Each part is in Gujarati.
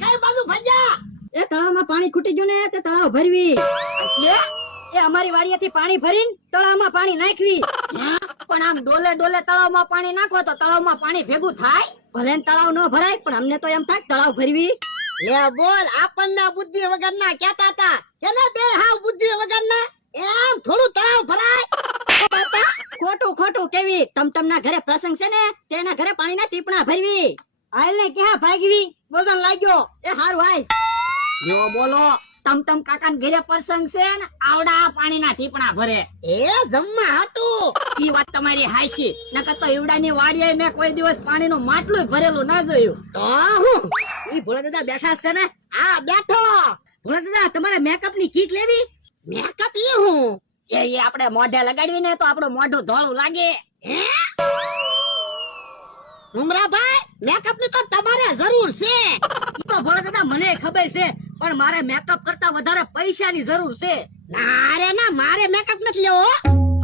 કઈ બાજુ ભાગ્યા? એ તળાવમાં પાણી ખૂટી ગયું ને તે તળાવ ભરવી. એટલે એ અમારી વાડીએથી પાણી ભરીને તળાવમાં પાણી નાખવી. પણ આમ ડોલે ડોલે તળાવમાં પાણી નાખો તો તળાવમાં પાણી ભેગું થાય? ભલે ને તળાવ ન ભરાય પણ અમને તો એમ થાય કે તળાવ ભરવી. લે બોલ, આપણને બુદ્ધિ વગરના કહેતા હતા છે ને બે હાવ બુદ્ધિ વગરના. એમ થોડું તળાવ ભરાય? બાપા ખોટું ખોટું કેવી ટમટમના ઘરે પ્રસંગ છે ને તેના ઘરે પાણીના ટીપણા ભરવી. આલે ક્યાં ભાગવી? વજન લાગ્યો. એ હારું હાલ. જો બોલો, તમતમ કાકા ને ઘરે પ્રસંગ છે ને આવડા પાણીના ટીપણા ભરે. એ જમવા હતું. ઈ વાત તમારી હાચી. નકર તો ઈવડાની વાડીએ મેં કોઈ દિવસ પાણીનું માટલું ભરેલું ના જોયું. તો હું ઈ ભોળા દાદા બેઠા છે ને. આ બેઠો. ભોળા દાદા તમારે મેકઅપ ની કીટ લેવી. મેકઅપ ઈ હું? એ આપણે મોઢે લગાડવી ને તો આપણું મોઢું ધોળું લાગે. હે ઉમરાભાઈ, મેકઅપ ની તો તમારે જરૂર છે. ઈ તો ભોળા દાદા મને ખબર છે પણ મારે મેકઅપ કરતા વધારે પૈસાની જરૂર છે. ના રે ના, મારે મેકઅપ નથી લેવો.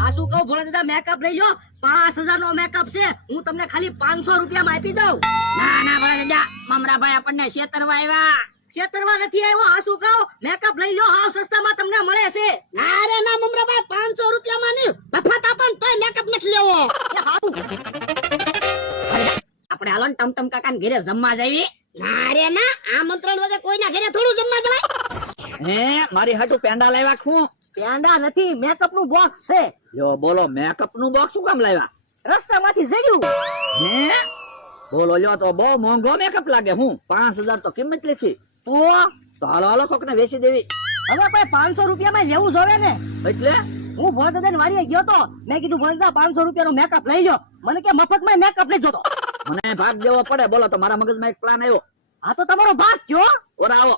આ શું કહું ભોળા દાદા, મેકઅપ લઈ લો. 5000 નો મેકઅપ છે, હું તમને ખાલી 500 રૂપિયામાં આપી દઉં. ના ના ભોળા દાદા, મમરાભાઈ આપણને છેતરવા આવ્યા. છેતરવા નથી આવ્યો. આ શું કહું, મેકઅપ લઈ લો, હાવ સસ્તામાં તમને મળે છે. ના રે ના મમરાભાઈ, 500 રૂપિયામાં નહીં. બફાતા પણ તોય મેકઅપ નથી લેવો. એ હારું. આપણે હાલો ને ટમટમ કાકાને ઘરે જમવા જાવી. ના રે ના, આમંત્રણ વગર કોઈના ઘરે થોડું જમવા જવાય? હે મારી હાટુ પેંડા લાવ્યા છું. પેંડા નથી, મેકઅપ નું બોક્સ છે. જો બોલો, મેકઅપ નું બોક્સ શું કામ લાવ્યા? રસ્તામાંથી જડ્યું. હે બોલો, લ્યો તો બહુ મોંઘો મેકઅપ લાગે. હું 5000 તો કિંમત લખી. તો હાલો હાલો કોક ને વેચી દેવી. હવે ભાઈ 500 રૂપિયામાં લેવું જોવે ને. એટલે હું ભોળા દાદા વાડીએ ગયો તો, મેં કીધું ભોળા દાદા 500 રૂપિયાનો મેકઅપ લઈ લો. મને કે મફતમાં મેકઅપ લઈ જોતો. મને ભાગ દેવો પડે. બોલો, તો મારા મગજમાં એક પ્લાન આવ્યો. આ તો તમારો ભાગ કયો. ઓરા આવો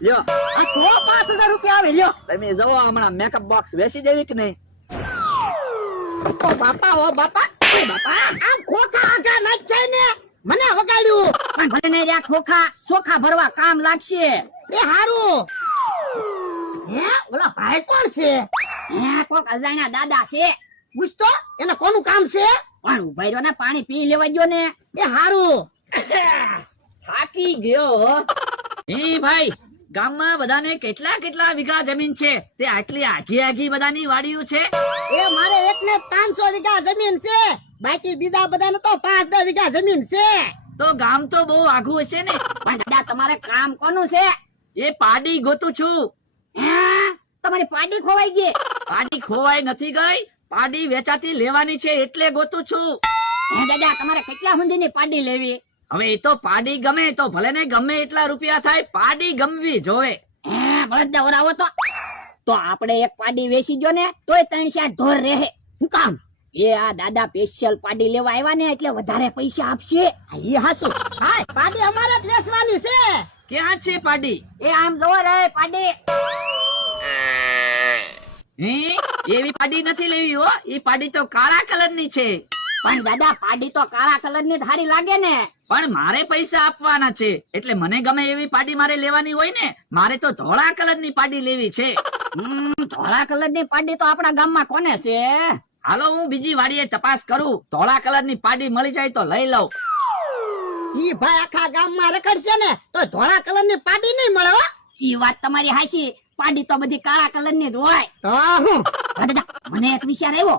લ્યો. આ તો 5000 રૂપિયા આવે. લ્યો તમે જવો, હમણાં મેકઅપ બોક્સ વેચી દેવી કે નહીં? ઓ બાપા, ઓ બાપા, ઓ બાપા, આમ ખોખા આગા નાખ જાય ને. મને વગાડ્યું. પણ ભલે ને રે ખોખા, સોખા ભરવા કામ લાગશે. એ હારું. હે ઓલા ભાઈ કોણ છે? હે કોક અજાણ્યા દાદા છે. પૂછતો એને કોનું કામ છે? પણ ઉભા રહ્યો ને, પાણી પી લેવા ગયો ને. એ હારું. થાકી ગયો. હે ભાઈ, ગામમાં બધાને કેટલા કેટલા વીઘા જમીન છે? તે આટલી આઘી આઘી બધાની વાડીઓ છે? એ મારે એકને 500 વીઘા જમીન છે. બાકી બીજા બધાને તો 5-10 વીઘા જમીન છે. તો ગામ તો બહુ આઘું હશે ને. પણ દાદા, તમારે કામ કોનું છે? એ પાડી ગોતું છું. હે તમારી પાડી ખોવાઈ ગઈ? પાડી ખોવાઈ નથી ગઈ, પાડી વેચાતી લેવાની છે એટલે ગોતું છું. હે દાદા, તમારે કેટલા સુધીની પાડી લેવી? હવે એ તો પાડી ગમે તો ભલે ને ગમે એટલા રૂપિયા થાય, પાડી ગમવી જોવે. હે બળદ ઓરાવો તો આપણે એક પાડી વેચી ગયો ને તોય 3-4 ઢોર રહે. શું કામ? એ આ દાદા સ્પેશિયલ પાડી લેવા આવ્યા ને એટલે વધારે પૈસા આપશે. ઈ હાસુ. હા, પાડી અમારે જ વેચવાની છે. ક્યાં છે પાડી? એ આમ જોવો રે પાડી. હે એવી પાડી નથી લેવી હો. એ પાડી તો કાળા કલર ની છે. પણ દાદા, પાડી તો કાળા કલર ની સારી લાગે ને. પણ મારે પૈસા આપવાના છે એટલે મને ગમે એવી પાડી મારે લેવાની હોય ને. મારે તો ધોળા કલર ની પાડી લેવી છે. ધોળા કલર ની પાડી તો આપણા ગામમાં કોને છે? હાલો, હું બીજી વાડીએ તપાસ કરું. ધોળા કલર ની પાડી મળી જાય તો લઈ લઉં. ઈ ભાઈ આખા ગામમાં રખડશે ને તો ધોળા કલર ની પાડી નહીં મળે હો. ઈ વાત તમારી હાચી. પાડી તો બધી કાળા કલર ની જ હોય. દાદા, મને એક વિચાર આવ્યો.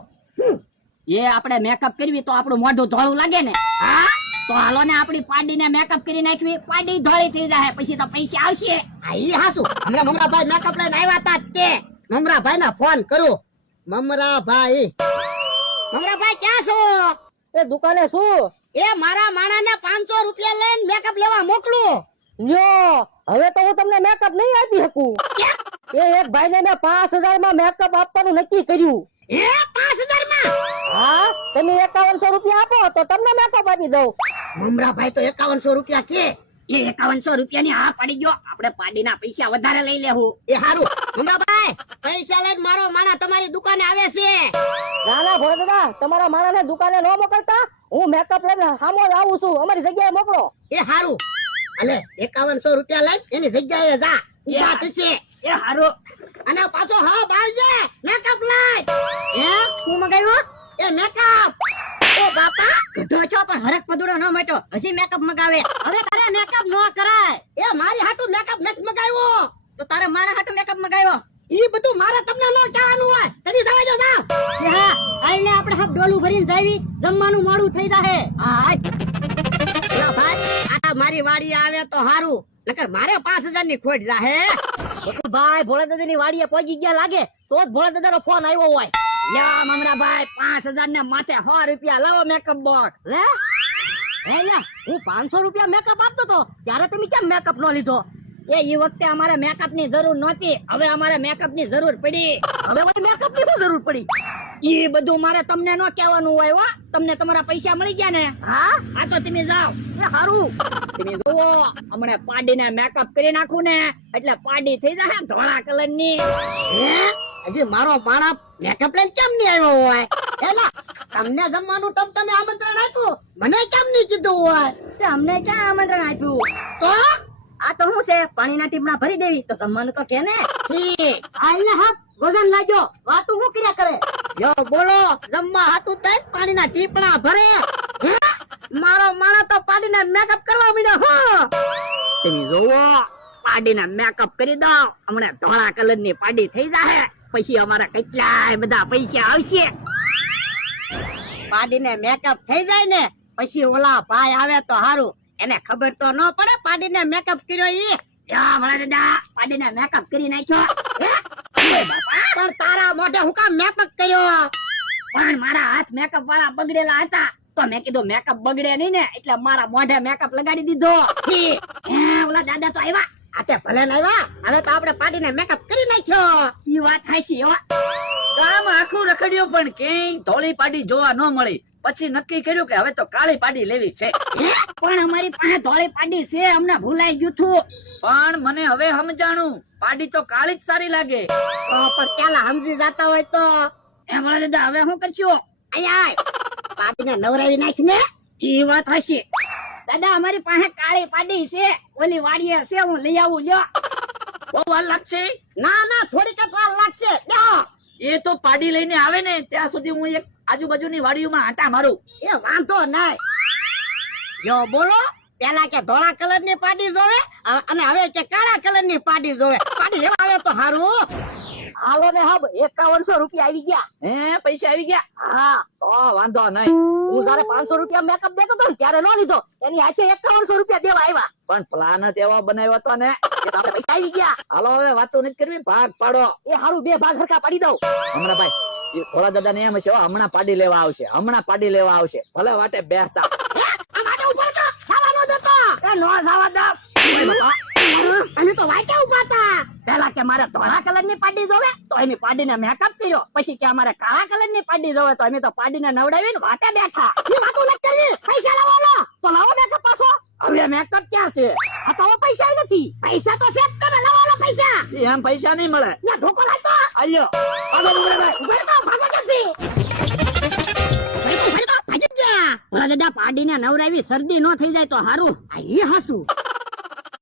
એ આપણે મેકઅપ કરવી તો આપણું મોઢું ધોળું લાગે ને. હા, તો હાલો ને આપણી પાડી ને મેકઅપ કરી નાખવી. પાડી ધોળી થઈ જાય પછી તો પૈસા આવશે. ઈ હાસુ. હમણાં મમરાભાઈ મેકઅપ લઈને આવ્યા તા તે. મમરાભાઈ ને ફોન કરું. મમરાભાઈ ક્યાં છો? એ દુકાને શું? એ મારા માણા ને 500 રૂપિયા લઈને મેકઅપ લેવા મોકલું. લ્યો, હવે તો હું તમને મેકઅપ નહીં આપી શકું. એ એક ભાઈ ને 5000 માં મેકઅપ આપવાનું નક્કી કર્યું. હે 5000 માં? હા, તમે 5100 રૂપિયા આપો તો તમને મેકઅપ આપી દઉં. મમરાભાઈ તો 5100 રૂપિયા કે. એ 5100 રૂપિયા ની હા પડી ગયો. આપણે પાડીના પૈસા વધારે લઈ લેવું. એ હારું. મમરાભાઈ, પૈસા લઈને મારો માણા તમારી દુકાને આવે છે. ના ના ભોળા દાદા, તમારા માણસને દુકાને ન મોકલતા. હું મેકઅપ લઈને સામો જ આવું છું. અમારી જગ્યાએ મોકલો. એ હારું. અલે 5100 રૂપિયા લઈ એની જગ્યાએ જા. ઉભા થશે. એ હારું. અને પાછો હા બાવજે મેકઅપ લઈ. એ શું મંગાવ્યું? એ મેકઅપ. ઓ બાપા ગઢો છો પણ હરક પદુડો ન મટ્યો હજી મેકઅપ મગાવે. હવે તારે મેકઅપ ન કરાય. એ મારી હાટુ મેકઅપ નથી મગાવ્યો તો તારે મારા હાટુ મેકઅપ મગાવ્યો. ઈ બધું મારે તમને ન કહેવાનું હોય. તમે જવા જો જાવ. એ હા આઈને આપણે હબ ડોલું ભરીને જાવી, જમવાનું મોડું થઈ જાહે. હા લો ભાઈ આ મારી વાડી આવે તો હારું નકર મારે 5000 ની ખોટ જાહે. ભાઈ ભોળા દાદા ની વાડીએ પહોંચી ગયા લાગે તો જ ભોળા દાદા નો ફોન આવ્યો હોય. લ્યો મમરાભાઈ 5000 ને માથે 100 રૂપિયા લાવો મેકઅપ બોક્સ. લે હે લે હું 500 રૂપિયા મેકઅપ આપતો તો ત્યારે તમે કેમ મેકઅપ નો લીધો? એ ઈ વખતે અમારે મેકઅપ ની જરૂર નહોતી, હવે અમારે મેકઅપ ની જરૂર પડી. હવે મને મેકઅપ ની શું જરૂર પડી? ઈ બધું મારે તમને ન કહેવાનું હોય હો. તમને તમારા પૈસા મળી ગયા ને હા આ તો તમે જાઓ. એ હારું તમે જુઓ હમણાં પાડીને મેકઅપ કરી નાખું ને એટલે પાડી થઈ જશે ધોળા કલર ની. હજી મારો માણા મેકઅપ લઈને કેમ નહીં આવ્યો હોય? એલા તમને જમવાનું તમે આમંત્રણ આપ્યું, મને કેમ નહીં કીધું હોય? તે અમને ક્યાં આમંત્રણ આપ્યું? તો આ તો શું છે પાણીના ટીપણા ભરી દેવી તો જમવાનું તો કે ને. આઈને હબ વજન લાગ્યો વાતું હું કર્યા કરે. યો બોલો જમવા હાટું તઈ પાણીના ટીપણા ભરે. હે? મારો માણસ તો પાડીને મેકઅપ કરવા માંડ્યો હો. તમે જોવો પાડીને મેકઅપ કરી દો હમણાં ધોળા કલર ની પાડી થઈ જાહે પછી અમારા કેટલાય બધા પૈસા આવશે. પાડીને મેકઅપ થઈ જાય ને પછી ઓલા ભાઈ આવે તો હારું, એને ખબર તો ન પડે પાડીને મેકઅપ કર્યો. ઈ યા ભલા દાદા પાડીને મેકઅપ કરી નાખ્યો. હે? ઓય બાપા પણ તારા મોઢે હું કામ મેકઅપ કર્યો? પણ મારા હાથ મેકઅપ વાળા બગડેલા હતા તો મેં કીધું મેકઅપ બગડે નહીં ને એટલે મારા મોઢે મેકઅપ લગાડી દીધો. હે ઓલા દાદા તો આવ્યા. આતે ભલે ને આવ્યા, હવે તો આપણે પાડીને મેકઅપ કરી નાખ્યો. ઈ વાત થાશી હો. ગામ આખું રખડ્યું પણ ક્યાંય ધોળી પાડી જોવા ન મળી. પછી નક્કી કર્યું કે હવે તો કાળી પાડી લેવી છે. હે? પણ અમારી પાસે ધોળી પાડી છે, અમને ભૂલાઈ ગયું હતું. પણ મને હવે સમજાણું પાડી તો કાળી જ સારી લાગે. તો પણ પેલા સમજી જતા હોય તો એમ ભલા દાદા હવે શું કરશું? અહીંયા પાડીને નવરાવી નાખ ને. ઈ વાત હશે દાદા, અમારી પાસે કાળી પાડી છે, ઓલી વાડીએ છે, હું લઈ આવું. લ્યો. બહુ વાર લાગશે? ના ના થોડીક જ વાર લાગશે. લ્યો. એ તો પાડી લઈને આવે ને ત્યાં સુધી હું એક આજુબાજુની વાડીઓમાં આંટા મારું. એ વાંધો નહીં. યો બોલો પેલા કે ધોળા કલર ની પાડી જોવે અને હવે કે કાળા કલર ની પાડી જોવે. પાડી લેવા આવે તો હારું. હાલો ને હબ 5100 રૂપિયા આવી ગયા. હે પૈસા આવી ગયા? હા તો વાંધો નહીં. હું જયારે 500 રૂપિયા મેકઅપ દેતો હતો ને ત્યારે નો લીધો, એની હાથે 5100 રૂપિયા દેવા આવ્યા. પણ પ્લાન જ એવો બનાવ્યો હતો ને એ તો આપણે પૈસા આવી ગયા. હાલો હવે વાતો નથી કરવી, ભાગ પાડો. એ હારું 2 ભાગ હરખા પાડી દઉં. હમણાં ભાઈ એ થોડા દાદા ને એમ છે હો, હમણાં પાડી લેવા આવશે, હમણાં પાડી લેવા આવશે. ભલે વાટે બેસતા. આ માટે ઉભો તો ખાવાનો જતો. એ નો જવા દો. અમે તો વાટે ઉભા હતા. પેલા કે મારે ધોળા કલર ની પાડી જોવે તો એની પાડીને મેકઅપ કર્યો. પછી કે અમારે કાળા કલર ની પાડી જોવે તો અમે તો પાડીને નવડાવીને વાટે બેઠા. એ વાતો ન કરવી, પૈસા લાવો. તો લાવો મેકઅપ પાછો. હવે મેકઅપ ક્યાં છે? આ તો હવે પૈસા નથી. પૈસા તો છે જ, તમે લાવો પૈસા. એમ પૈસા નહીં મળે. યા ઢોકો લાગતો. આયો ભાગો મુગડાભાઈ, ઉભા રહો, ભાગો જલ્દી. ભાગી જા. ઓલા દાદા પાડીને નવરાવી શરદી નો થઈ જાય તો હારું. આ ઈ હસું.